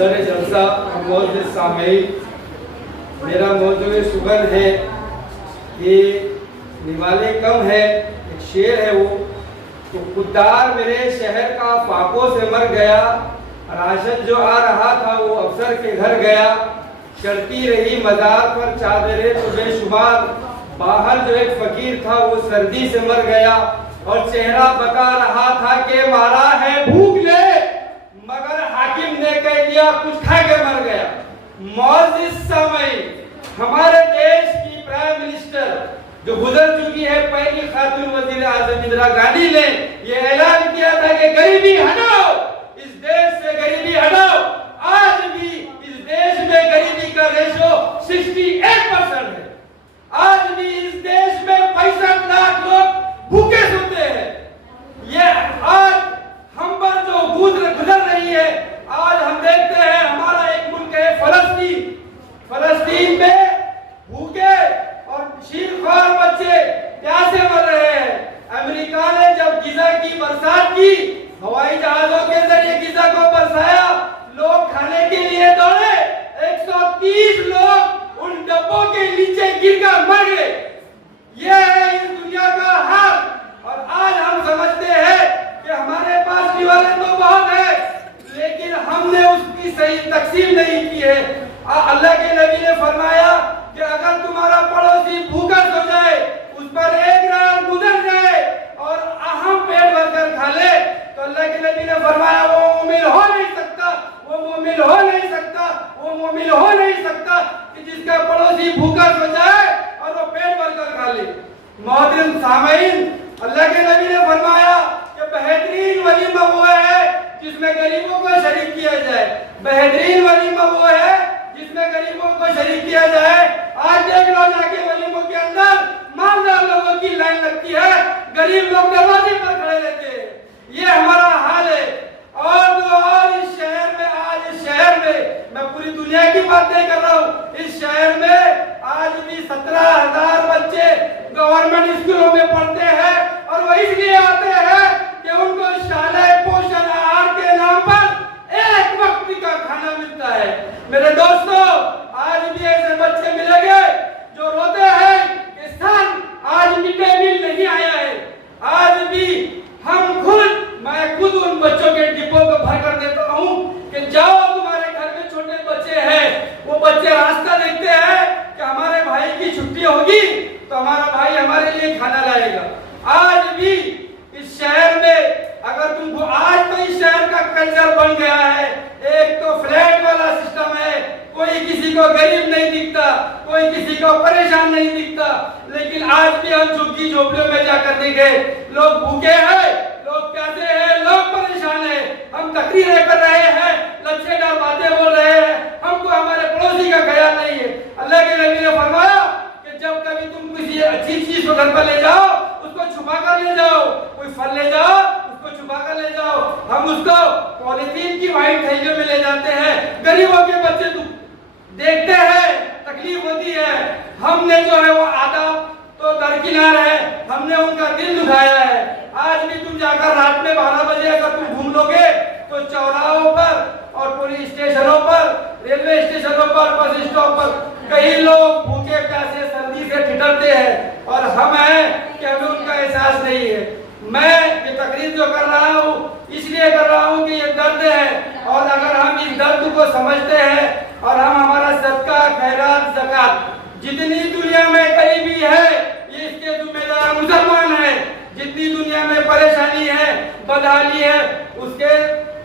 सदर जलसा मोअज़्ज़िज़ सामीईन, मेरा मौजूद सुगन है कि निवाले कम है, एक शेर है वो। तो खुददार मेरे शहर का फाकों से मर गया, राशन जो आ रहा था वो अफसर के घर गया, चढ़ती रही मज़ार पर चादरें तो बेशुमार, बाहर जो एक फकीर था वो सर्दी से मर गया, और चेहरा बता रहा था कि मारा है भूख ले, मगर हाकिम ने कह दिया कुछ खा के मर गया। मुअज़्ज़िज़ सामीईन, हमारे देश की प्राइम मिनिस्टर जो गुजर चुकी है, पहली खातून वज़ीर आज़म इंदिरा गांधी ने ये ऐलान किया था कि गरीबी हटाओ, इस देश से गरीबी हटाओ। आज भी इस देश में गरीबी का रेशो 68% है। आज भी इस देश में 65 लाख लोग भूखे सोते हैं। ये आज हम पर जो गुजर रही है, आज हम देखते हैं हमारा एक मुल्क है फलस्तीन, फलस्तीन में भूखे और शीरख्वार बच्चे प्यासे मर रहे हैं। अमेरिका ने जब गिजा की बरसात की, हवाई जहाजों के जरिए गिजा को बरसाया, लोग खाने के लिए दौड़े, 130 लोग उन डब्बों के नीचे गिरकर मर गए। यह है इस दुनिया का हाल। और आज हम समझते हैं कि हमारे पास निवाले तो बहुत है, लेकिन हमने उसकी सही तकसीम नहीं की है। अल्लाह के नबी ने फरमाया कि अगर तुम्हारा पड़ोसी भूखा सो जाए, उस पर एक रात गुजर जाए और अहम पेट भरकर खा ले, तो अल्लाह के नबी ने फरमाया वो मोमिन हो नहीं सकता, वो मोमिन हो नहीं सकता, वो मोमिन हो नहीं सकता कि जिसका पड़ोसी भूखा सो जाए और वो पेट भरकर खा ले। मोहतरम सामीईन, अल्लाह के नबी ने फरमाया कि बेहतरीन वलीमा वो है जिसमें गरीबों को शरीक किया जाए, बेहतरीन वलीमा वो है जिसमें गरीबों को शरीक किया जाए। आज देख लो जाके वलीमों के अंदर मालदार लोगों की लाइन लगती है, गरीब लोग दरवाजे पर खड़े रहते हैं। ये हमारा हाल है। और इस शहर में, आज इस शहर में, मैं पूरी दुनिया की बात नहीं कर रहा हूँ, इस शहर में आज भी 17,000 बच्चे गवर्नमेंट स्कूलों में पढ़ते हैं, और वो इसलिए आते हैं कि उनको शालेय पोषण आहार के नाम पर एक वक्त का खाना मिलता है। मेरे दोस्तों, आज भी ऐसे बच्चे मिलेंगे जो रोते हैं कि सर आज मिड डे मील नहीं आया है। आज भी मैं खुद उन बच्चों के डिब्बों को भर कर देता हूँ कि जाओ, तुम्हारे घर में छोटे बच्चे हैं, वो बच्चे रास्ता देखते हैं कि हमारे भाई की छुट्टी होगी तो हमारा भाई हमारे लिए खाना लाएगा। आज भी इस शहर में अगर तुमको, आज तो इस शहर का कल्चर बन गया है, एक तो फ्लैट वाला सिस्टम है, कोई किसी को गरीब नहीं दिखता, कोई किसी को परेशान नहीं दिखता। लेकिन आज भी हम झुग्गी झोपड़ियों में जाकर देखे, लोग भूखे हैं, लोग प्यासे हैं, लोग परेशान हैं। हम तकरीरें कर रहे हैं, लच्छेदार बातें बोल रहे हैं, हमको हमारे पड़ोसी का ख्याल नहीं है। अल्लाह के नबी ने फरमाया कि जब कभी तुम किसी अच्छी चीज को घर पर ले जाओ, उसको छुपा कर ले जाओ, कोई फल ले जाओ उसको छुपा कर ले जाओ। हम उसको पॉलिथीन की वाइट थैलियों में ले जाते हैं। गरीबों के बच्चे देखते हैं, तकलीफ होती है। हमने जो है वो आदब तो दरकिनार है, हमने उनका दिल दुखाया है। आज भी तुम जाकर रात में 12 बजे अगर तुम घूम लोगे तो चौराहों पर और पुलिस स्टेशनों पर, रेलवे स्टेशनों पर, बस स्टॉप पर कई लोग भूखे प्यासे सर्दी से ठिठुरते हैं, और हम हैं कि हमें उनका एहसास नहीं है। मैं ये तकरीर जो कर रहा हूँ इसलिए कर रहा हूँ कि ये दर्द है, और अगर हम इस दर्द को समझते हैं और हम हमारा सदका, खैरात, ज़कात, जितनी दुनिया में गरीबी है ये इसके जिम्मेदार मुसलमान हैं, जितनी दुनिया में परेशानी है, बदहाली है, उसके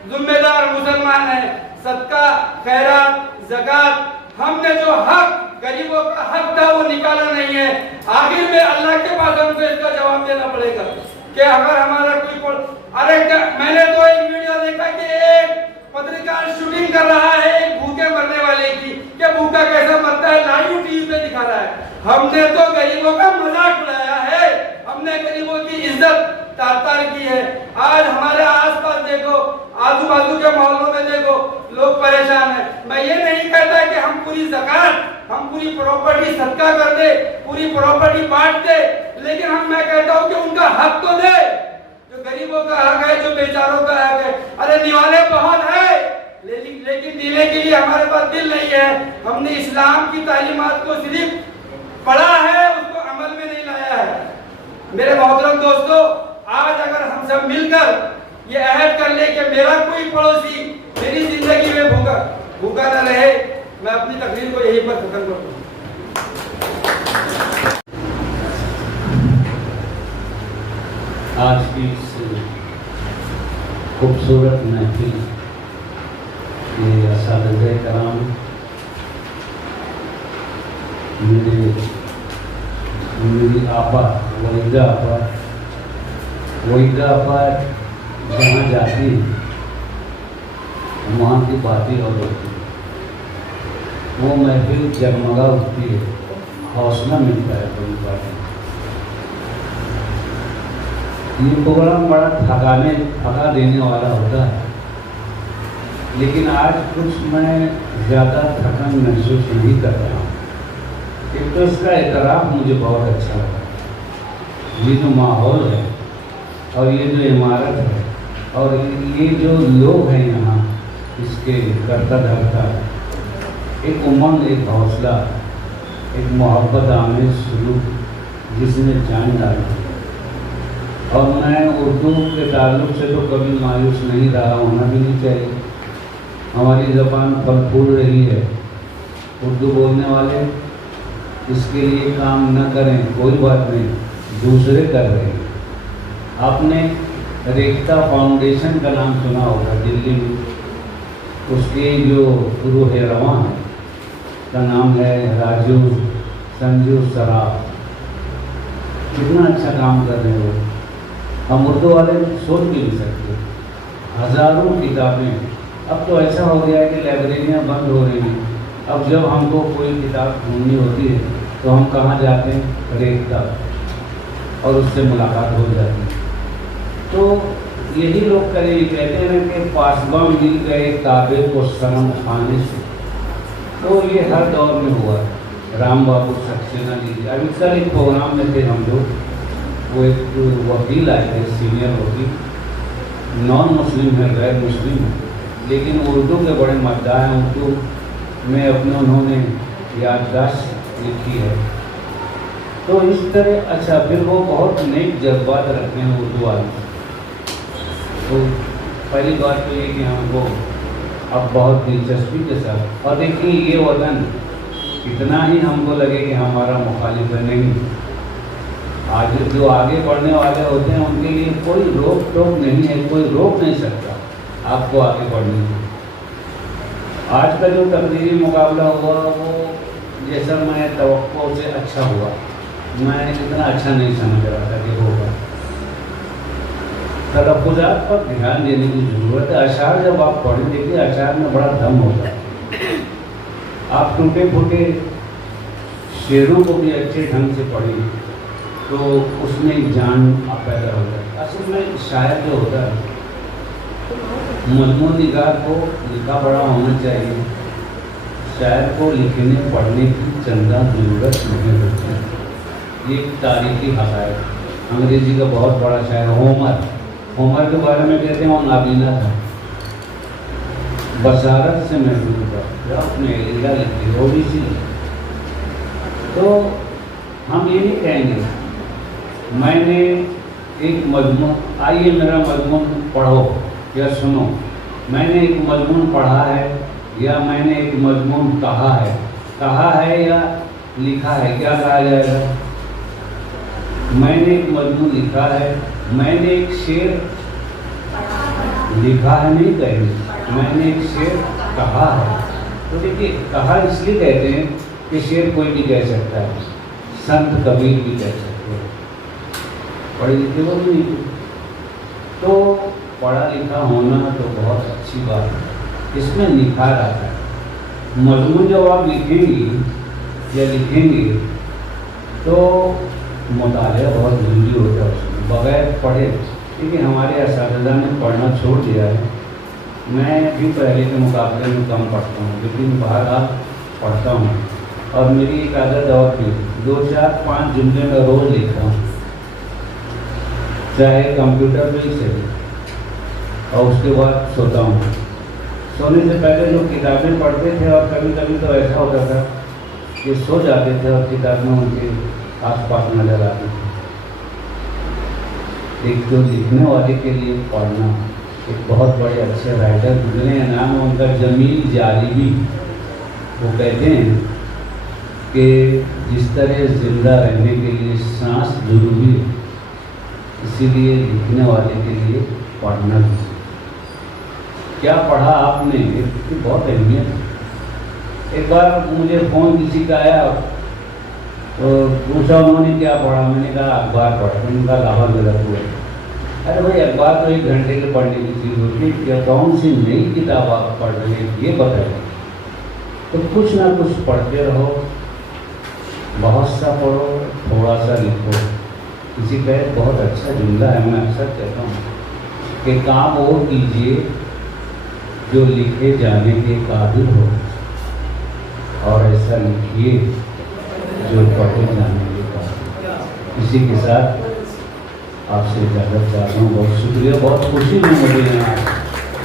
जिम्मेदार मुसलमान हैं। सदका, खैरात, ज़कात, हमने जो हक, गरीबों का हक था वो निकाला नहीं है। आखिर में अल्लाह के पास हमको इसका जवाब देना पड़ेगा कि अगर हमारा कोई मैंने तो एक वीडियो देखा कि एक पत्रकार शूटिंग कर रहा है एक भूखे मरने वाले की, क्या भूखा कैसा मरता है लाइव टीवी पे दिखा रहा है। हमने तो गरीबों का मजाक उड़ाया है, हमने गरीबों की इज्जत तार-तार की है। आज हमारे आसपास देखो, आजू बाजू के मोहल्लों में देखो, लोग परेशान हैं। मैं ये नहीं कहता कि हम पूरी ज़कात, हम पूरी प्रॉपर्टी सदका कर दे, पूरी प्रॉपर्टी बांट दे, लेकिन मैं कहता हूँ कि उनका हक तो दे, जो गरीबों का हक है, जो बेचारों का हक है। अरे निवाले बहुत है, لیکن دینے کے لیے ہمارے پاس دل نہیں ہے. ہم نے اسلام کی تعلیمات کو صرف پڑھا ہے, اس کو عمل میں نہیں لایا ہے. میرے محترم دوستو, آج اگر ہم سب مل کر یہ عہد کر لیں کہ میرا کوئی پڑوسی میری زندگی میں بھوکا نہ رہے, میں اپنی تقریر کو یہیں پر ختم کرتا ہوں. آج کی اس خوبصورت محفل کے اساتذہ کرام, میری آپا وحیدہ آپا جہاں جاتی ہیں وہاں کی باتیں اور ہوتی ہیں. وہ محفل جگمگا اٹھتی ہے, حوصلہ ملتا ہے کوئی باتیں. یہ پروگرام بڑا تھکا دینے والا ہوتا ہے, لیکن آج کچھ میں زیادہ تھکن محسوس نہیں کر رہا ہوں. ایک تو اس کا اعتراف مجھے بہت اچھا لگا. یہ جو ماحول ہے اور یہ جو عمارت ہے اور یہ جو لوگ ہیں یہاں, اس کے کرتا دھرتا ایک امنگ, ایک حوصلہ, ایک محبت آمیز سلوک جس نے جان ڈالی. اور میں اردو کے تعلق سے تو کبھی مایوس نہیں رہا, ہونا بھی نہیں چاہیے. ہماری زبان پھل پھول رہی ہے. اردو بولنے والے اس کے لیے کام نہ کریں کوئی بات نہیں, دوسرے کر رہے ہیں. آپ نے ریختہ فاؤنڈیشن کا نام سنا ہوگا دلی میں. اس کے جو روح رواں ہے کا نام ہے راجو سنجو سراف. کتنا اچھا کام کر رہے ہیں وہ. ہم اردو والے سوچ بھی نہیں سکتے. ہزاروں کتابیں, اب تو ایسا ہو گیا ہے کہ لائبریریاں بند ہو رہی ہیں. اب جب ہم کو کوئی کتاب ڈھونڈنی ہوتی ہے تو ہم کہاں جاتے ہیں, ریختہ, اور اس سے ملاقات ہو جاتی ہے. تو یہی لوگ کہتے ہیں کہ پاسباں مل گئے کعبے کو صنم خانے سے. تو یہ ہر دور میں ہوا ہے. رام بابو سکسینہ لیجیے, ابھی کل ایک پروگرام میں تھے ہم لوگ. وہ ایک وکیل آئے تھے, سینئر وکیل, نان مسلم ہے, غیر مسلم ہے, لیکن اردو کے بڑے مداح ہیں. اردو میں اپنے انہوں نے یادداشت لکھی ہے. تو اس طرح اچھا, پھر وہ بہت نیک جذبات رکھتے ہیں اردو والے. تو پہلی بات تو یہ کہ ہم کو اب بہت دلچسپی کے ساتھ, اور دیکھیں یہ وطن اتنا ہی ہم کو لگے کہ ہمارا مخالف ہے, نہیں. آج جو آگے بڑھنے والے ہوتے ہیں ان کے لیے کوئی روک ٹوک نہیں ہے, کوئی روک نہیں سکتا آپ کو آگے بڑھنے کی. آج کا جو تقریری مقابلہ ہوا وہ جیسا میں توقع سے اچھا ہوا. میں اتنا اچھا نہیں سمجھ رہا تھا کہ ہوگا. تلفظات پر دھیان دینے کی ضرورت ہے. اشعار جب آپ پڑھیں, دیکھیے اشعار میں بڑا دم ہوتا ہے. آپ ٹوٹے پھوٹے شعروں کو بھی اچھے ڈھنگ سے پڑھیں تو اس میں جان پیدا ہو جائے. اصل میں شاعر جو ہوتا ہے مضمون نگار کو لکھا پڑھا ہونا چاہیے. شاعر کو لکھنے پڑھنے کی چندہ ضرورت نہیں ہوتی ہے. یہ تاریخی حقائق. انگریزی کا بہت بڑا شاعر ہومر کے بارے میں کہتے ہیں وہ نابینا تھا, بصارت سے محدود تھا, اپنے ایریا لکھتے وہ بھی سی. تو ہم یہ نہیں کہیں گے میں نے ایک مضمون, آئیے میرا مضمون پڑھو یا سنو. میں نے ایک مضمون پڑھا ہے یا میں نے ایک مضمون کہا ہے یا لکھا ہے, کیا کہا جائے گا؟ میں نے ایک مضمون لکھا ہے, میں نے ایک شعر لکھا ہے نہیں کہیں گے, میں نے ایک شعر کہا ہے. تو دیکھیے کہا اس لیے کہتے ہیں کہ شعر کوئی بھی کہہ سکتا ہے, سنت کبیر بھی کہہ سکتے ہیں, پڑھے لکھے وہ بھی نہیں. تو پڑھا لکھا ہونا تو بہت اچھی بات ہے, اس میں نکھار آتا ہے. مضمون جب آپ لکھیں گی یا لکھیں گے تو مطالعہ بہت ضروری ہوتا ہے. اس میں بغیر پڑھے, کیونکہ ہمارے اساتذہ نے پڑھنا چھوڑ دیا ہے. میں بھی پہلے کے مقابلے میں کم پڑھتا ہوں, لیکن بہرحال پڑھتا ہوں. اور میری ایک عادت اور بھی, 2 4 5 جملے میں روز لکھتا ہوں, چاہے کمپیوٹر پہ ہی صحیح, اور اس کے بعد سوتا ہوں. सोने से पहले जो किताबें पढ़ते थे और कभी कभी तो ऐसा होता था कि सो जाते थे और किताबें उनके आसपास नजर आती थी। एक तो लिखने वाले के लिए पढ़ना, एक बहुत बड़े अच्छे राइटर गुजरे हैं, नाम है उनका जमील जालिबी। वो कहते हैं कि जिस तरह जिंदा रहने के लिए सांस जरूरी है, इसीलिए लिखने वाले के लिए पढ़ना भी। क्या पढ़ा आपने, इसकी बहुत अहमियत है। एक बार मुझे फ़ोन किसी का आया तो पूछा उन्होंने क्या पढ़ा, मैंने कहा अखबार पढ़ा। मैंने कहा लाहौर गलत हुआ। अरे भाई अखबार तो 1 घंटे के पढ़ने की चीज़ होती है, क्या कौन सी नई किताब आप पढ़ रहे हैं ये बताइए। तो कुछ ना कुछ पढ़ते रहो, बहुत सा पढ़ो, थोड़ा सा लिखो। किसी का एक बहुत अच्छा जुमला है, मैं अक्सर कहता हूँ कि काम वो कीजिए जो लिखे जाने के काबिल हो, और ऐसा लिखिए जो पढ़े जाने के काबिल। इसी के साथ आपसे इजाज़त चाहता हूँ। बहुत शुक्रिया, बहुत खुशी हुई मुझे यहाँ।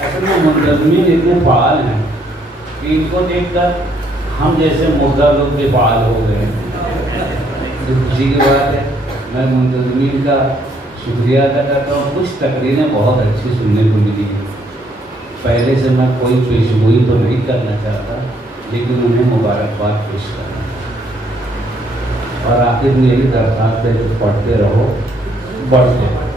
असल में मुंतज़मीन इतने फ़ाल हैं कि इनको देखकर हम जैसे मुर्दा लोग भी फ़ाल हो गए। जो खुशी की बात है, मैं मुंतज़मीन का शुक्रिया अदा करता हूँ। कुछ तकरीरें बहुत अच्छी सुनने को मिली हैं। पहले से मैं कोई पेशगोई तो नहीं करना चाहता, लेकिन उन्हें मुबारकबाद पेश करना, और आखिर में यही दरख्वास्त है कि पढ़ते रहो, बढ़ते रहो।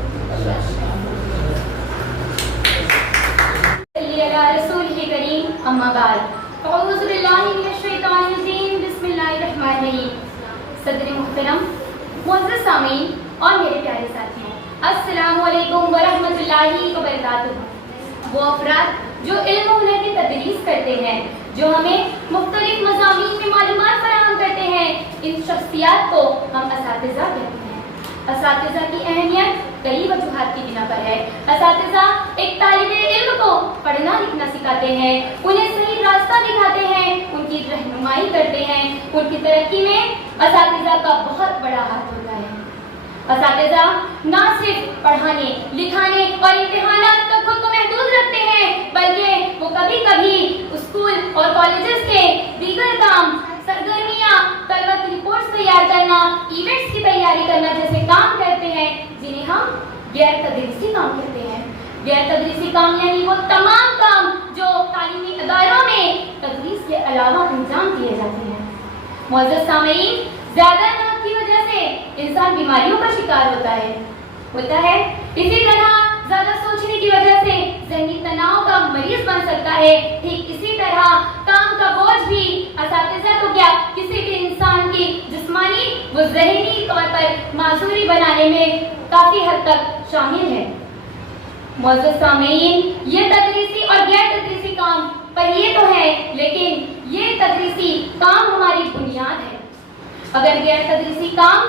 सदर मुहतरम, मुअज़्ज़ज़ सामीन और मेरे प्यारे साथियों, अस्सलामु अलैकुम वरहमतुल्लाहि वबरकातुहू। वो अफराद जो इल्म हुनर की तदरीस करते हैं, जो हमें मुख्तलिफ मज़ामीन में मालूमात फराहम करते हैं, इन शख्सियात को हम असातिज़ा कहते हैं। असातिज़ा की अहमियत कई वजूहात की बिना पर है। असातिज़ा एक तालिबे इल्म को पढ़ना लिखना सिखाते हैं, उन्हें सही रास्ता दिखाते हैं, उनकी रहनुमाई करते हैं। उनकी तरक्की में असातिज़ा का बहुत बड़ा हाथ होता है। असातिज़ा ना सिर्फ पढ़ाने, लिखाने और इम्तिहानात तक खुद को महदूद रखते हैं, बल्कि वो कभी कभी स्कूल और कॉलेजेस के दीगर काम, सरगर्मियाँ, तलबा की रिपोर्ट्स तैयार करना, इवेंट्स की तैयारी करना जैसे काम करते हैं, जिन्हें हम गैर तदरीसी काम कहते हैं। गैर तदरीसी काम यानी वो तमाम काम जो तालीमी इदारों में तदरीस के अलावा अंजाम दिए जाते हैं। मुअज़्ज़ज़ सामीन, ज़्यादा नमक की वजह से इंसान बीमारियों का शिकार होता है। इसी तरह ज़्यादा सोचने की वजह से ज़हनी तनाव का मरीज बन सकता है। ठीक इसी तरह काम का बोझ भी असातिज़ा तो क्या, किसी भी इंसान की जिस्मानी व ज़हनी तौर पर मासूरी बनाने में काफ़ी हद तक शामिल है। मुअज़्ज़ज़ सामीन, ये तदरीसी और गैर तदरीसी काम पहिए तो है, लेकिन ये तदरीसी काम हमारी बुनियाद है। अगर गैर तदरीसी काम,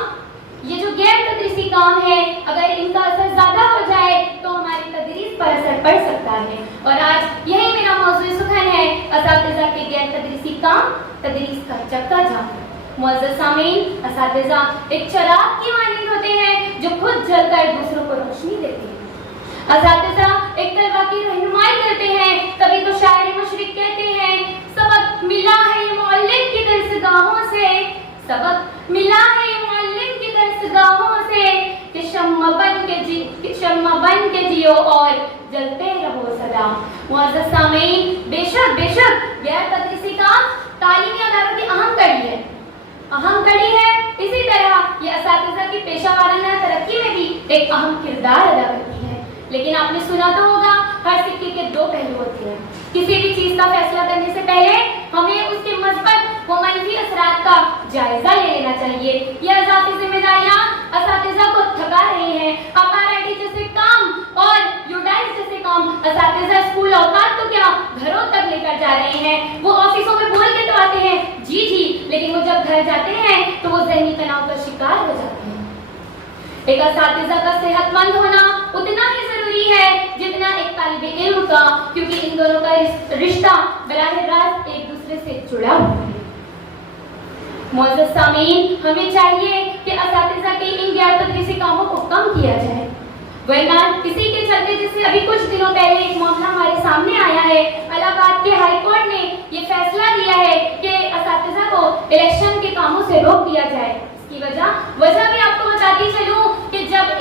ये जो गैर तदरीसी काम है, अगर इनका असर ज़्यादा हो जाए तो हमारी तदरीस पर असर पड़ सकता है। और आज यही मेरा मौज़ूअ सुखन है, असातिज़ा के गैर तदरीसी काम, तदरीस का चक्का जाम। मुअज़्ज़ज़ सामीन, असातिज़ा एक चिराग की मानंद होते हैं जो खुद जलकर दूसरों को रोशनी देते हैं। असातिज़ा एक तलबा की रहनुमाई करते हैं। कभी तो शायर मशरिक कहते हैं, सबक मिला है मुअल्लिम की दरसगाहों से, सबक मिला है मुअल्लिम की दरसगाहों से, कि शम्मा बन के जियो और जलते रहो सदा। मुअज़्ज़ज़ सामीन, बेशक गैर तदरीसी काम तालीमी अदारों की अहम कड़ी है। इसी तरह ये असातिज़ा की पेशा वाराना तरक्की में भी एक अहम किरदार अदा करती है। लेकिन आपने सुना तो होगा, हर सिक्के के 2 पहलू होते हैं। किसी भी चीज का फैसला करने से पहले हमें उसके मस्बत व मनफी असरात का जायजा ले लेना चाहिए। ये इजाफी जिम्मेदारियां असातिज़ा को थका रही हैं। अपारेटी जैसे काम और यूडाइस जैसे काम असातिज़ा स्कूल औकात तो क्या घरों तक लेकर जा रहे हैं। वो ऑफिसों में बोल के तो आते हैं जी, लेकिन वो जब घर जाते हैं तो वो ज़हनी तनाव का शिकार हो जाते हैं। एक असातिज़ा का सेहतमंद होना उतना ही जरूरी है जितना एक तालिबे इल्म का, क्योंकि इन दोनों का रिश्ता बराह रास्त एक दूसरे से जुड़ा हुआ है। मुअज़्ज़ज़ सामीन, हमें चाहिए कि असातिज़ा के इन गैर तदरीसी कामों को कम किया जाए। ورنہ کسی کے چلتے جیسے ابھی کچھ دنوں پہلے ایک معاملہ ہمارے سامنے آیا ہے، الہ آباد کے ہائی کورٹ نے یہ فیصلہ دیا ہے کہ اساتذہ کو الیکشن کے کاموں سے روک دیا جائے۔ اس کی وجہ بھی آپ کو بتاتی چلوں کہ جب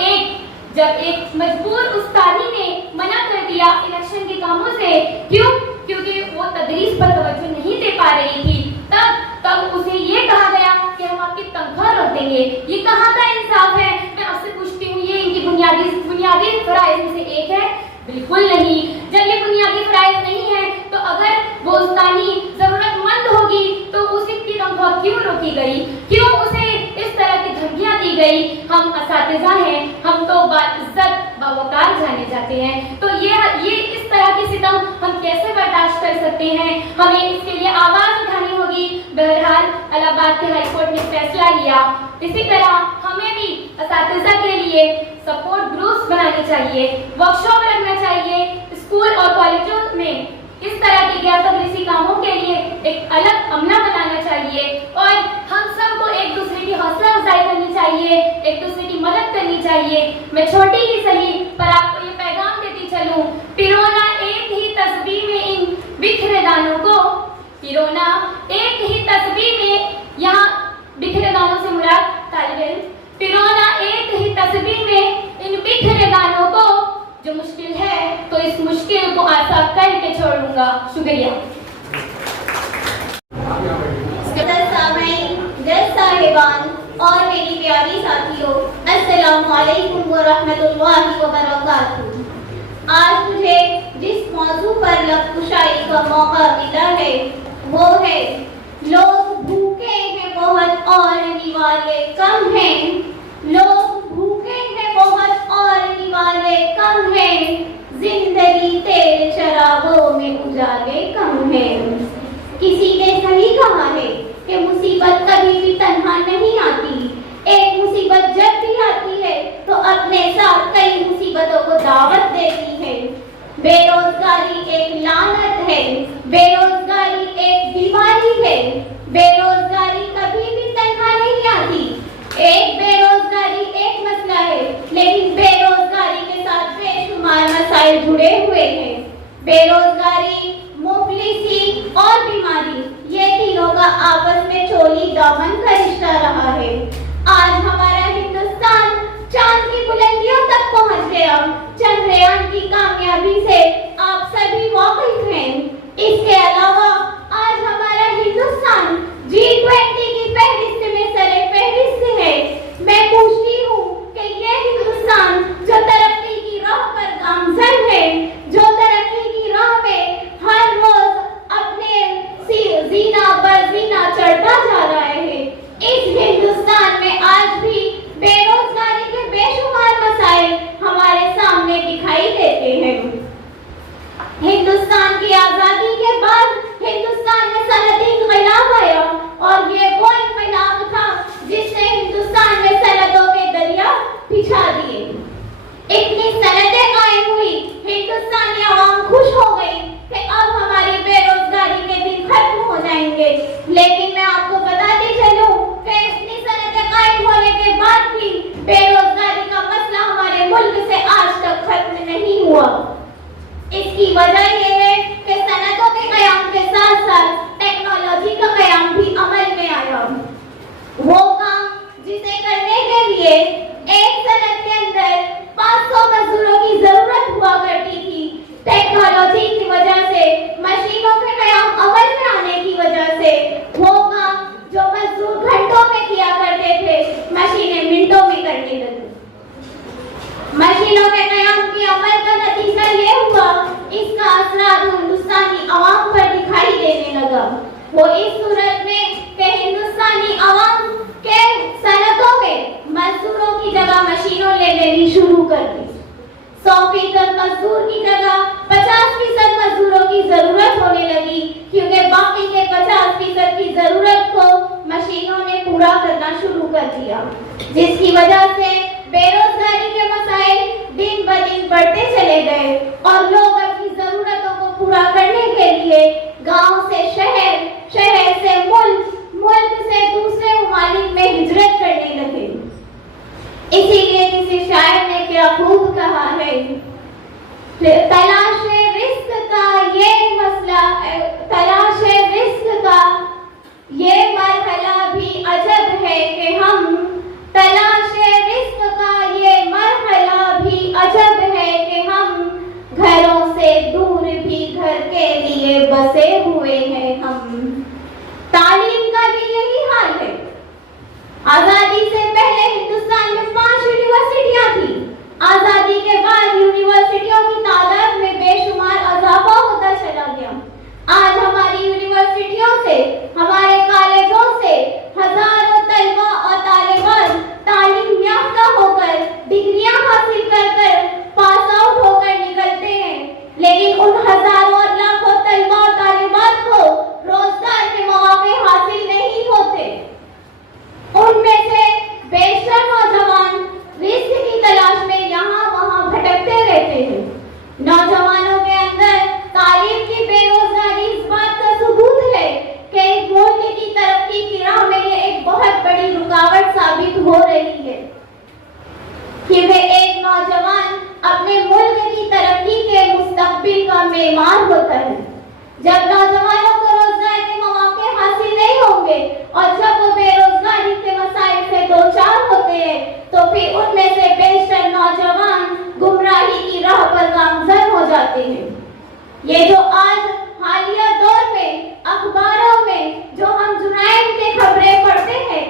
ایک مجبور استادی نے منع کر دیا الیکشن کے کاموں سے، کیونکہ وہ تدریس پر توجہ نہیں دے پا رہی تھی، تب اسے یہ کہا گیا کہ ہم آپ کی تنخواہ روک دیں گے۔ یہ کہاں کا انصاف ہے؟ میں آپ سے پوچھتی ہوں، یہ ان کی بنیادی فرائض میں سے ایک ہے؟ بالکل نہیں۔ جب یہ بنیادی فرائض نہیں ہے تو اگر وہ استانی ضرورت مند ہوگی تو اسی کی تنخواہ کیوں روکی گئی؟ کیوں اسے اس طرح کی دھمکیاں دی گئی؟ ہم اساتذہ ہیں، ہم تو باعزت باوقار جانے جاتے ہیں، تو یہ اس طرح کی ستم ہم کیسے برداشت کر سکتے ہیں؟ ہمیں اس کے لیے آواز اٹھانی ہوگی۔ بہرحال الہ آباد کے ہائی کورٹ نے فیصلہ لیا۔ اسی طرح ہمیں بھی اساتذہ کے لیے سپورٹ گروپس بنانے چاہیے، ورکشاپ رکھنا چاہیے، اسکول اور کالجوں میں اس طرح کے غیر تدریسی کاموں کے لیے ایک الگ عملہ بنانا چاہیے، اور ہم سب کو ایک دوسرے کی حوصلہ افزائی کرنی چاہیے، ایک دوسرے کی مدد کرنی چاہیے۔ میں چھوٹی ہی صحیح پر آپ کو یہ پیغام دیتی چلوں، پیرونا ایک ہی تسبیح میں ان بکھرے دانوں کو، پیرونا ایک ہی تسبیح میں، یہاں بکھرے دانوں سے مراد طالب علم، پیرونا ایک ہی تسبیح میں ان بکھرے دانوں کو، جو مشکل ہے تو اس مشکل کو آسان کر کے چھوڑوں گا۔ شکریہ۔ صاحبان اور میری پیاری ساتھیوں، السلام علیکم ورحمۃ اللہ وبرکاتہ۔ آج مجھے جس موضوع پر لب کشائی کا موقع ملا ہے وہ ہے لوگ بھوکے ہیں بہت اور نیوالے کم ہیں، لوگ بھوکے ہیں بہت اور نیوالے کم ہیں، زندگی تیرے چراغوں میں اجالے کم ہیں۔ کسی نے صحیح کہا ہے کہ مصیبت کبھی بھی تنہا نہیں آتی، ایک مصیبت جب بھی آتی ہے تو اپنے ساتھ کئی مصیبتوں کو دعوت دیتی ہے۔ بے روزگاری ایک لعنت ہے، بے روزگاری ایک بیماری ہے، بے روزگاری کبھی بھی تنہا نہیں آتی۔ ایک بے روزگاری ایک مسئلہ ہے، لیکن بے روزگاری کے ساتھ بے شمار مسائل جڑے ہوئے ہیں۔ بے روزگاری، مفلسی اور بیماری، یہ تینوں کا آپس میں چولی دامن کا رشتہ رہا ہے۔ آج ہمارا ہندوستان چاند کی بلندیوں تک پہنچ گیا، چندریان کی کامیابی سے آپ سبھی واقف ہیں۔ اس کے علاوہ آج ہمارا ہندوستان G20 کی فہرست میں سر فہرست ہے۔ میں پوچھتی ہوں کہ یہ ہندوستان جو ترقی کی راہ پر گامزن ہے، جو ترقی کی راہ پہ ہر روز اپنے زینہ بر زینہ چڑھتا جا رہا ہے، اس ہندوستان میں آج بھی بے روزگاری کے بے شمار مسائل ہمارے سامنے دکھائی دیتے ہیں۔ ہندوستان کی آزادی کے بعد ہندوستان میں صنعتی انقلاب آیا، اور یہ وہ انقلاب تھا جس نے ہندوستان میں صنعتوں کے دریا بچھا دیے۔ اتنی صنعتیں قائم ہوئی، ہندوستانی عوام خوش ہو گئی کہ اب ہماری بے روزگاری کے دن ختم ہو جائیں گے، لیکن میں آپ کو بتاتی چلوں کہ اتنی صنعتیں قائم ہونے کے بعد بھی بے روزگاری کا مسئلہ ہمارے ملک سے آج تک ختم نہیں ہوا۔ اس کی وجہ یہ ہے کہ صنعتوں کے قیام کے ساتھ ساتھ ٹیکنالوجی کا قیام بھی عمل میں آیا۔ وہ کام جسے کرنے کے لیے ایک صنعت کے اندر 500 مزدوروں کی ضرورت ہوا کرتی تھی، ٹیکنالوجی کی وجہ سے، مشینوں کے قیام عمل میں آنے کی وجہ سے، وہ کام جو مزدور گھنٹوں میں کیا کرتے تھے مشینیں منٹوں میں کرنے لگی۔ مشینوں کے قیام کی عمل کا نتیجہ یہ ہوا، اس کا اثرات ہندوستانی عوام پر دکھائی دینے لگا۔ وہ اس صورت میں کہ ہندوستانی عوام کے صنعتوں میں مزدوروں کی جگہ مشینوں لے لینی شروع کر دی۔ 100% مزدور کی جگہ 50% مزدوروں کی ضرورت ہونے لگی، کیونکہ باقی کے 50% کی ضرورت کو مشینوں نے پورا کرنا شروع کر دیا، جس کی وجہ سے بے روزگاری کے مسائل دن بدن بڑھتے چلے گئے، اور لوگ اپنی ضرورتوں کو پورا کرنے کے لیے گاؤں سے شہر، شہر سے ملک، ملک سے دوسرے ممالک میں ہجرت کرنے لگے۔ اسی لیے کسی شاعر نے کیا خوب کہا तलाश रिस्क का ये मसला, तलाश रिस्क का ये मरहला भी अजब है कि हम, तलाश रिस्क का ये मरहला भी अजब है कि हम घरों से दूर भी घर के लिए बसे हुए हैं हम। तालीम का भी यही हाल है। आजादी से पहले हिंदुस्तान में 5 यूनिवर्सिटियां थी। आजादी के बाद यूनिवर्सिटियों की तादाद में बेशुमार इजाफा होता चला गया। आज हमारी यूनिवर्सिटियों से, हमारे कॉलेजों से हजारों तलबा और तालिबात तालीम याफ्ता होकर, डिग्रियां हासिल कर कर पास आउट होकर निकलते हैं, लेकिन उन हजारों और लाखों तलबा और तालिबात को रोजगार के मौके हासिल नहीं होते। उनमें से बेशतर नौजवान रिस्क की तलाश में यहाँ वहाँ भटकते रहते हैं। नौजवानों के अंदर तालीम की बेरोजगारी इस बात का सबूत है कि मुल्क की तरक्की की राह में ये एक बहुत बड़ी रुकावट साबित हो रही है कि वे एक नौजवान अपने मुल्क की तरक्की के मुस्तकबिल का मेहमान होता है। जब नौजवानों को रोजगार के मौके हासिल नहीं होंगे और जब वो बेरोजगारी के मसाइल से दो चार होते हैं, तो फिर उनमें से बेशतर नौजवान गुमराही की राह पर गामजन हो जाते हैं। ये जो आज हालिया दौर में अखबारों में जो हम जुराइम के खबरें पढ़ते हैं,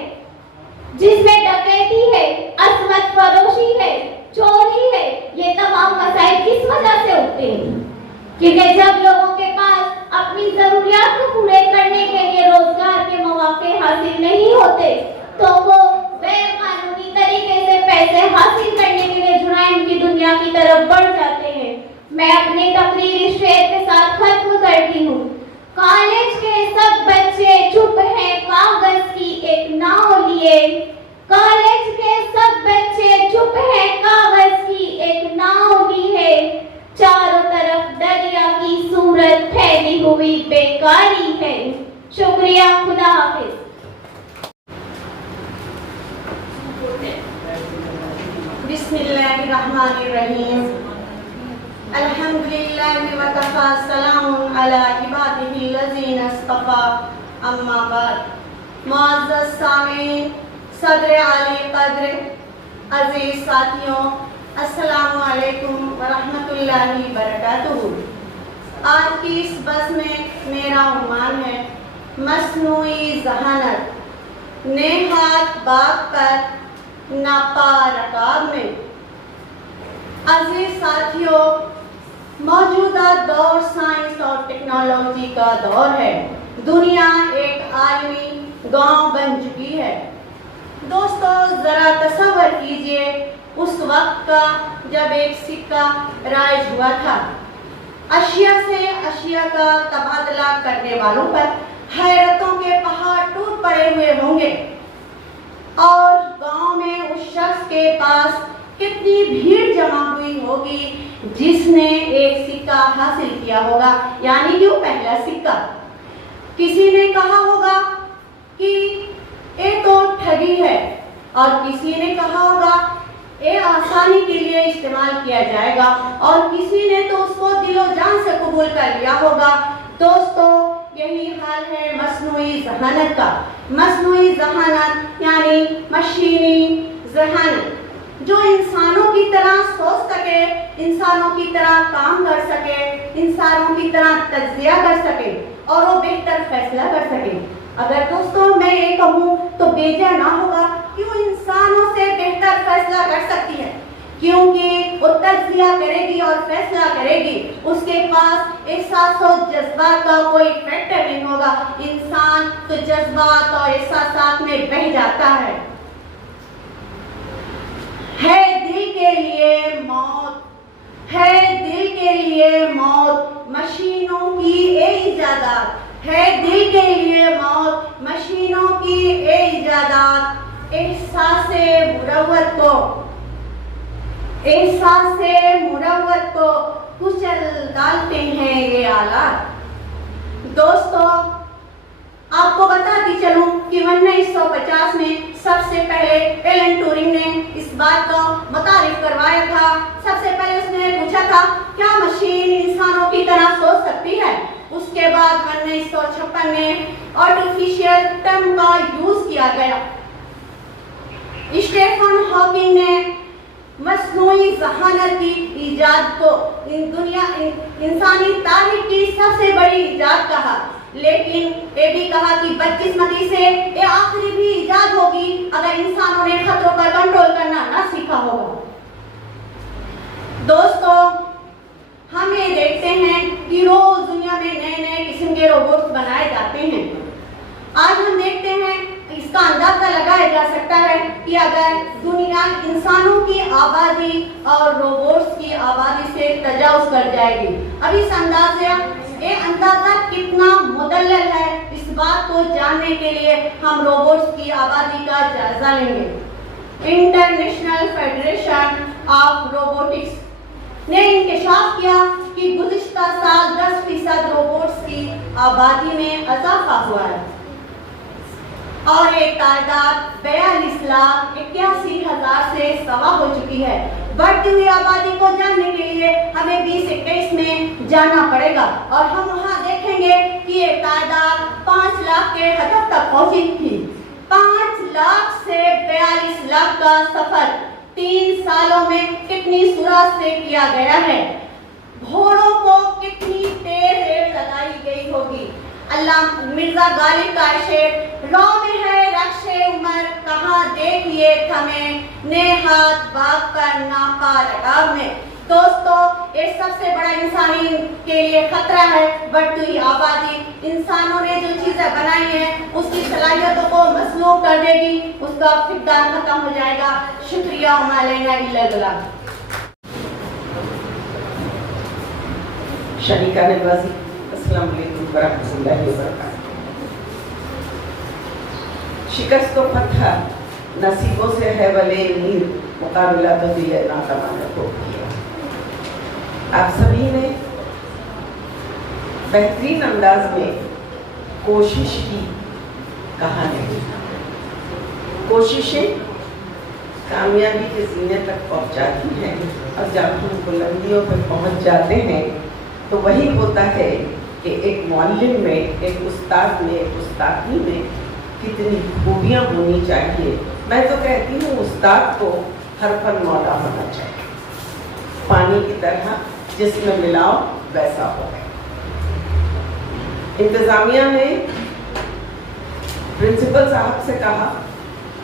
जिसमें डकैती है, असमत फरोशी है, चोरी है, ये तमाम मसाइल किस वजह से उठते हैं? क्योंकि जब लोगों के पास अपनी जरूरियात को पूरे करने के लिए रोजगार के मौके हासिल नहीं होते, तो वो गैर कानूनी तरीके से पैसे हासिल करने के लिए जुराइम की दुनिया की तरफ बढ़ जाते हैं। मैं अपनी तकरीर इस शेर के साथ खत्म करती हूँ। कॉलेज के सब बच्चे चुप हैं कागज की एक नाव लिए, कॉलेज के सब बच्चे चुप हैं कागज की एक नाव लिए, चारों तरफ दरिया की सूरत फैली हुई बेकारी है। शुक्रिया, खुदा हाफिज। बिस्मिल्लाहिर्रहमानिर्रहीम। अल्हम्दुलिल्लाहि व कफ़ा, सलामुन अला इबादिहिल्लज़ीना इस्तफ़ा, अम्मा बाद। मुअज़्ज़ज़ सामीन, सदर आली कद्र, अज़ीज़ साथियों, अस्सलामु अलैकुम व रहमतुल्लाहि व बरकातुहू। आज की इस बस में मेरा उन्वान है मस्नूई ज़हानत, नेहात बाग पर नापा रकाब में। अज़ीज़ साथियों, मौजूदा दौर साइंस और टेक्नोलॉजी का दौर है। दुनिया एक आलमी गांव बन चुकी है। दोस्तों, ज़रा तसव्वुर कीजिए उस वक्त का जब एक सिक्का राइज हुआ था। अशिया से अशिया का तबादला करने वालों पर हैरतों के पहाड़ टूट पड़े हुए होंगे और गांव में उस शख्स के पास कितनी भीड़ जमा हुई होगी जिसने एक सिक्का हासिल किया होगा, यानी कि वो पहला सिक्का। किसी ने कहा होगा कि ये तो ठगी है और किसी ने कहा होगा ये आसानी के लिए इस्तेमाल किया जाएगा और किसी ने तो उसको दिलो जान से कबूल कर लिया होगा। दोस्तों, यही हाल है मस्नूई ज़हानत का। मस्नूई ज़हानत यानी मशीनी ज़हानत, जो इंसानों की तरह सोच सके, इंसानों की तरह काम कर सके, इंसानों की तरह तज्जिया कर सके और वो बेहतर फैसला कर सके। अगर दोस्तों मैं ये कहूँ तो बेजा ना होगा कि वो इंसानों से बेहतर फैसला कर सकती है, क्योंकि वो तज्जिया करेगी और फैसला करेगी। उसके पास एहसास और जज्बात का कोई फैक्टर नहीं होगा। इंसान तो जज्बात और एहसासात में बह जाता है दिल के लिए मौत, है दिल के लिए मौत मशीनों की ये इजादात, है दिल के लिए मौत मशीनों की ये इजादात। एहसासे मुरव्वत को कुचल डालते हैं ये आलात। दोस्तों, आपको बताती चलूं कि 1950 में सबसे पहले एलन ट्यूरिंग ने इस बात को मुतारिफ करवाया था। सबसे पहले उसने पूछा था क्या उसके बाद 1956 में आर्टिफिशियल टर्म का यूज किया गया। स्टीफन हॉकिंग ने मसनूई ज़हानत की इजाद को इंसानी तारीख की सबसे बड़ी इजाद कहा, लेकिन ये भी कहा कि बदकिस्मती से ये आखिरी भी इजाद होगी अगर इंसानों ने खतरों पर कंट्रोल करना ना सीखा होगा। दोस्तों, हम ये देखते हैं कि रोज दुनिया में नए नए किस्म के रोबोट्स बनाए जाते हैं। आज हम देखते हैं इसका अंदाजा लगाया जा सकता है कि अगर दुनिया इंसानों की आबादी और रोबोट्स की आबादी से तजावुज कर जाएगी। अब इस अंदाजा कितना मुदल्लल है, इस बात को जानने के लिए हम रोबोट्स की आबादी का जायजा लेंगे। इंटरनेशनल फेडरेशन ऑफ रोबोटिक्स ने इंकशाफ किया कि गुज़िश्ता साल 10% रोबोट्स की आबादी में इजाफा हुआ है और एक तादाद 42,81,000 से सवा हो चुकी है। बढ़ती हुई आबादी को जानने के लिए हमें 2021 में जाना पड़ेगा और हम वहां देखेंगे कि ये तादाद 5 लाख के हद तक पहुंची थी। 5 लाख से 42 लाख का सफर 3 सालों में कितनी सुरत से किया गया है। घोड़ों को कितनी तेज रेल लगाई गई होगी। अल्लाह मिर्जा गालिब का शेर, रौ में है रक्षे उमर, कहाँ देखिए थमे ने हाथ बाग पर नापा रकाब में। दोस्तों, ये सबसे बड़ा इंसानी के लिए खतरा है बढ़ती हुई आबादी। इंसानों ने जो चीजें बनाई हैं उसकी सलाहियतों को मसलूब कर देगी, उसका इक़्तिदार खत्म हो जाएगा। शुक्रिया। मालेना इल्लल्लाह। शरीका नवाजी, अस्सलाम वालेकुम वरहमतुल्लाहि वबरकातुहू। शिकस्त को पत्थर नसीबों से है वले नीर, मुकाबला तो दिल नातमाना को किया। आप सभी ने बेहतरीन अंदाज में कोशिश की, कहा नहीं। कोशिशें कामयाबी के सीने तक पहुंचाती हैं और जब हम बुलंदियों पर पहुंच जाते हैं तो वही होता है कि एक मौलिम में, एक उस्ताद में, एक उस्तादी में कितनी खूबियाँ होनी चाहिए। मैं तो कहती हूँ उस्ताद को हर फन मौला होना चाहिए। पानी की तरह जिसमें मिलाओ वैसा हो गया। इंतज़ामिया ने प्रिंसिपल साहब से कहा,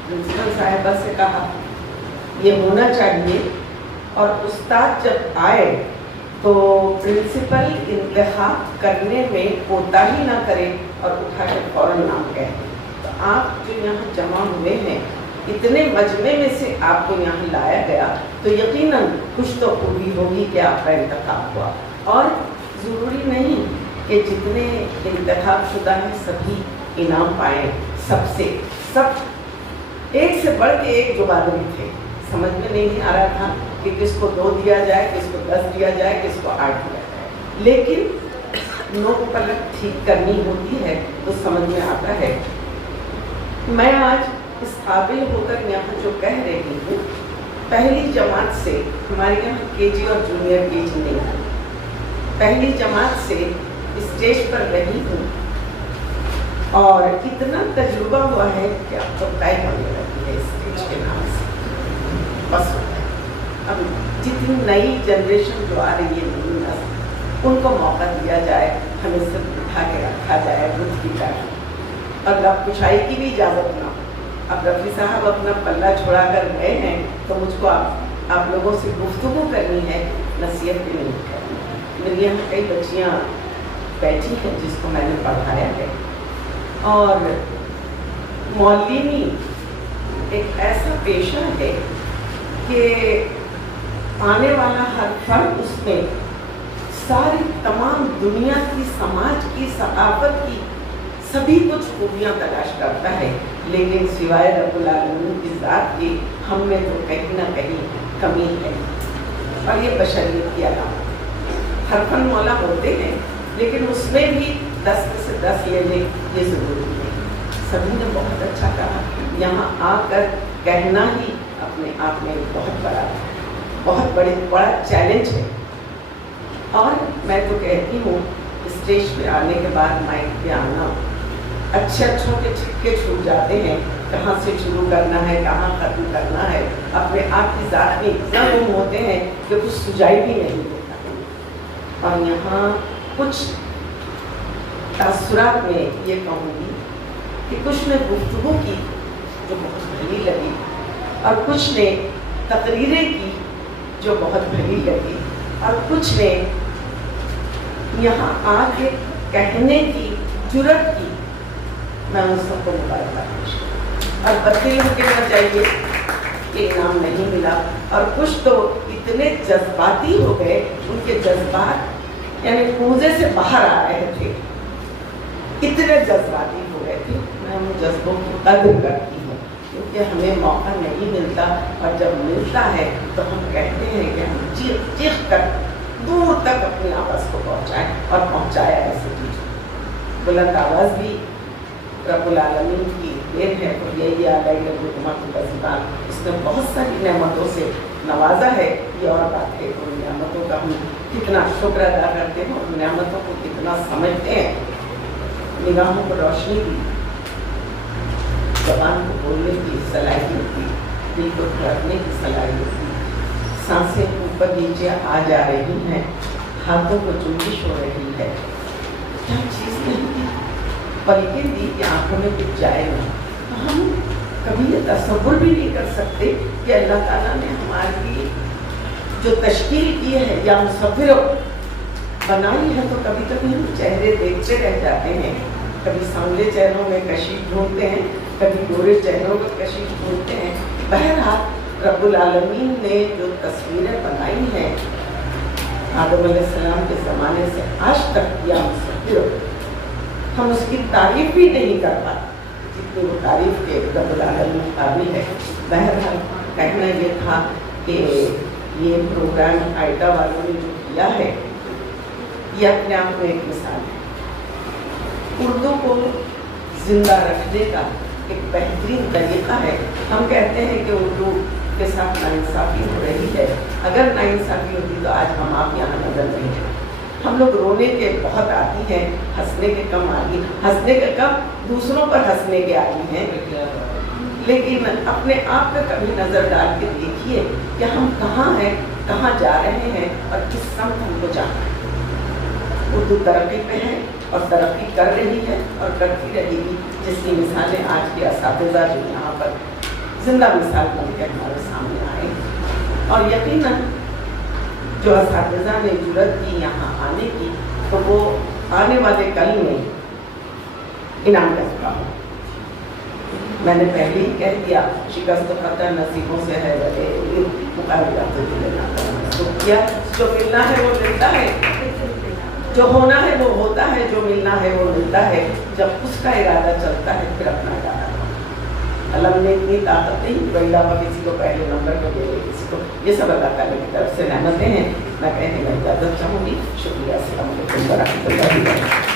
प्रिंसिपल साहिबा से कहा ये होना चाहिए, और उस्ताद जब आए तो प्रिंसिपल इंतखाब करने में कोताही ना करे और उठा के फौरन नाम कहे। तो आप जो यहाँ जमा हुए हैं, इतने मजमे में से आपको यहाँ लाया गया, तो यकीनन कुछ तो खूबी होगी कि आपका इंतखाब हुआ। और ज़रूरी नहीं कि जितने इंतखाब शुदा हैं सभी इनाम पाएँ। सबसे सब एक से बढ़ के एक जुबादरी थे। समझ में नहीं आ रहा था कि किसको 2 दिया जाए, किसको 10 दिया जाए, किसको 8 दिया जाए, लेकिन नोक पलट ठीक करनी होती है तो समझ में आता है। मैं आज इस काबिल होकर यहाँ जो कह रही हूँ, पहली जमात से, हमारे यहाँ केजी और जूनियर केजी नहीं है, पहली जमात से स्टेज पर रही हूँ और इतना तजुर्बा हुआ है कि अब तो तय होने लगी है स्टेज के नाम से। बस अब जितनी नई जनरेशन जो आ रही है, नई नस्ल, उनको मौका दिया जाए, हमें सब बिठा के रखा जाए बुद्ध की तरह, और गप कुछाई की भी इजाज़त ना हो। अब रफ़ी साहब अपना पल्ला छोड़ा कर गए हैं तो मुझको आप लोगों से गुफ्तगू करनी है, नसीहत भी नहीं करनी। मेरी यहाँ कई बच्चियाँ बैठी हैं जिसको मैंने पढ़ाया है, और मौलिनी एक ऐसा पेशा है कि आने वाला हर फर्द उसमें सारी तमाम दुनिया की, समाज की, सकाफत की सभी कुछ खूबियाँ तलाश करता है, लेकिन सिवाय रब्बुल आलमीन की ज़ात की हम में तो कहीं ना कहीं कमी है। और ये बशरियत की अलामत। हर फन मौला होते हैं, लेकिन उसमें भी 10 में से 10 ले लें ये ज़रूरी नहीं। सभी ने बहुत अच्छा कहा, यहाँ आकर कहना ही अपने आप में बहुत बड़ा चैलेंज है। और मैं तो कहती हूँ स्टेज पे आने के बाद माइक पे आना, अच्छे अच्छों के छिक्के छूट जाते हैं, कहाँ से शुरू करना है, कहाँ खत्म करना है, अपने आप की ज़ात में इतना गुम होते हैं कि कुछ सुझाई भी नहीं देता। और यहाँ कुछ तासुरात में ये कहूँगी कि कुछ ने गुफ्तगू की जो बहुत भली लगी, और कुछ ने तकरीरें की जो बहुत भली लगी, और कुछ ने यहाँ आके कहने की जुर्रत की। मैं उन सबको मुबारकबाद पेश करती। और बच्चे लोग कहना चाहिए कि इनाम नहीं मिला, और कुछ तो इतने जज्बाती हो गए, उनके जज्बात यानी पूजे से बाहर आ रहे थे, इतने जज्बाती हो गए थे। मैं उन जज्बों की कद्र करती हूँ, क्योंकि हमें मौका नहीं मिलता, और जब मिलता है तो हम कहते हैं कि हम चीख चीख कर दूर तक अपनी आवाज़ को पहुँचाएं, और पहुँचाया ऐसे भी। बुलंद आवाज़ भी रब्बुल आलमीन की देन है, और यही उसने बहुत सारी नेमतों से नवाजा है। ये और बात है, उन नेमतों का हम कितना शुक्र अदा करते हैं, उन नेमतों को कितना समझते हैं। निगाहों को रोशनी दी, ज़बान को बोलने की सलाहियत दी, दिल को धड़कने की सलाहियत दी, सांसें ऊपर नीचे आ जा रही हैं, हाथों को जुम्बिश हो रही है। क्या चीज़ नहीं दी, पलकें दी कि आंखों में कुछ जाए ना। हम कभी ये तसव्वुर भी नहीं कर सकते कि अल्लाह ताला ने हमारी जो तश्कील की है या मुसव्विर बनाई है, तो कभी कभी हम चेहरे देखते रह जाते हैं। कभी सांवले चेहरों में कशिश ढूंढते हैं, कभी गोरे चेहरों में कशिश ढूंढते हैं। बहरहाल रब्बुल आलमीन ने जो तस्वीरें बनाई हैं आदम अलैहिस्सलाम के ज़माने से आज तक किया मुसव्विर, हम उसकी तारीफ भी नहीं कर पाते जितनी वो तारीफ के रब्बुल आलमीन काबिल है। बहरहाल कहना ये था कि ये प्रोग्राम आइटा वालों ने जो किया है, ये अपने आप में एक मिसाल है। उर्दू को जिंदा रखने का एक बेहतरीन तरीका है। हम कहते हैं कि उर्दू के साथ नाइंसाफ़ी हो रही है। अगर नाइंसाफ़ी होती तो आज हम आप यहाँ नजर नहीं हैं। हम लोग रोने के बहुत आदी हैं, हंसने के कम आदी, हंसने के कम दूसरों पर हंसने के आदी हैं। लेकिन अपने आप पे कभी नज़र डाल के देखिए कि हम कहाँ हैं, कहाँ जा रहे हैं, और किस समत हमको जाना है। उर्दू तरक्की पे है और तरक्की कर रही है और करती रहेगी, जिसकी मिसालें आज के असातिज़ा जो यहाँ पर जिंदा मिसाल बन के हमारे सामने आए। और यकीनन जो असातिज़ा ने जुर्रत की यहाँ आने की, तो वो आने वाले कल में इनाम का चुका हूँ। मैंने पहले ही कह दिया, शिकस्त फतह नसीबों से है, मुकाबला तो किया। जो मिलना है वो मिलता है, जो होना है वो होता है, जो मिलना है वो मिलता है। जब उसका इरादा चलता है फिर अपना इरादा। अल्लाह ने इतनी ताकत नहीं कि वही लावा किसी को पहले नंबर पर दे दे किसी को। ये सब अल्लाह ताला की तरफ से नेमतें हैं। मैं कहने में इजाज़त चाहूँगी। शुक्रिया। अस्सलाम वालेकुम व रहमतुल्लाहि व बरकातहू।